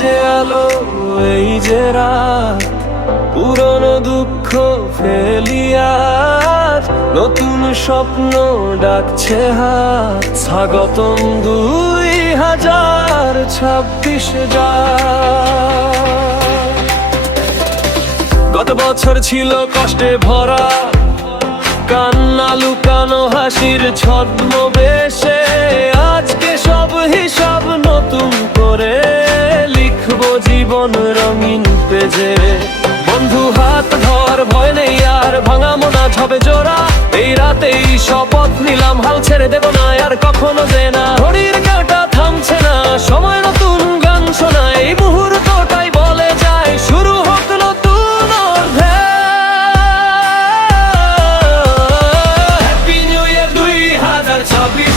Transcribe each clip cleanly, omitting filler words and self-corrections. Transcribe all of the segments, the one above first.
যে আলো, এই যে রাত, পুরনো দুঃখ ফেলিয়া নতুন স্বপ্ন ডাকছে হাত। স্বাগতম 2026 যা। গত বছর ছিল কষ্টে ভরা, কান্না লুকানো হাসির ছদ্মবেশে। আজকে সব হিসাব নতুন করে লিখবো জীবন রঙিন পেজে। বন্ধু হাত ধর, ভয় নেই আর, ভাঙা মনা ঝবে জোড়া। এই রাতেই শপথ নিলাম, হাল ছেড়ে দেব না আর কখনো যে না। ঘড়ির কাঁটা থামছে না, সময় নতুন গান শোনায়। এই মুহূর্তটাই বলে যায় শুরু হোক নতুন অধ্যায়। হ্যাপি নিউ ইয়ার 2026,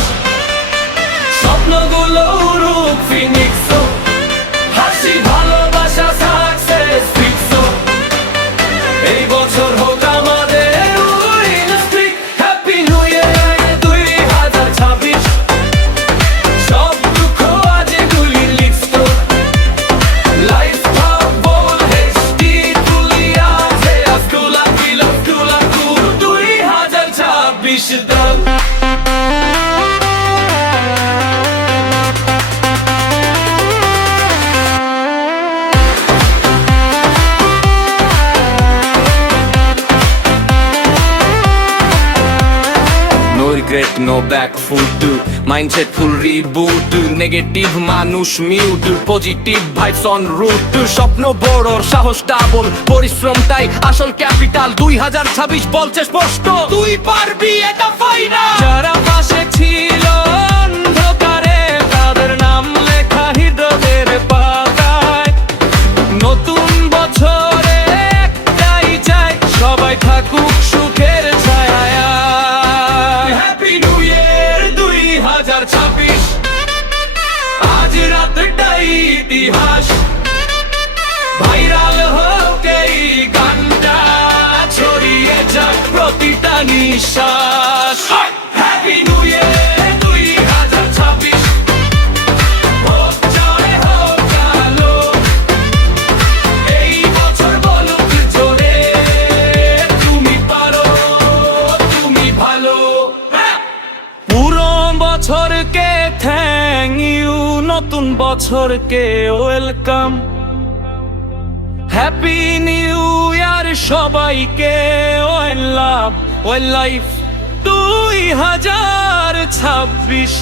স্বপ্নগুলো উড়ুক ফিনিক্স। হাসি ভালোবাসা সাকসেস ফিক্স। এই বছর হোক আমাদের win streak. Happy new year 2026, সব দুঃখ আজ গুলি লিখত। লাইফ বল হেস্টি তুলিয়া যে আস্কুলা কিলো তুলা কুল 2026 দাম। No regret, no back foot, mindset full reboot, negative মানুষ mute, positive vibes on route, স্বপ্ন বড় সাহস ডাবল, পরিশ্রম তাই আসল ক্যাপিটাল। 2026 বলছে স্পষ্ট, তুই পারবি, এটা ফাইনাল। যারা পাশে ছিল অন্ধকারে, তাদের নাম লেখা হৃদয়ের পাতায়। নতুন বছরে একটাই চাই, সবাই থাকুক সুখের ছায়ায়। হ্যাপি নিউ ইয়ার 2026, আজ রাতটাই ইতিহাস। ভাইরাল হোক এই গানটা, ছড়িয়ে যাক প্রতিটা নিঃশ্বাস। হ্যাপি নিউ ইয়ার 2026, হোক জয় হোক আলো। এই বছর বলুক জোরে, তুমি পারো, তুমি ভালো। পুরো বছরকে থ্যাংক ইউ, নতুন বছরকে ওয়েলকাম। হ্যাপি নিউ ইয়ার সবাইকে, ওয়েল লাভ ওয়েল লাইফ 2026।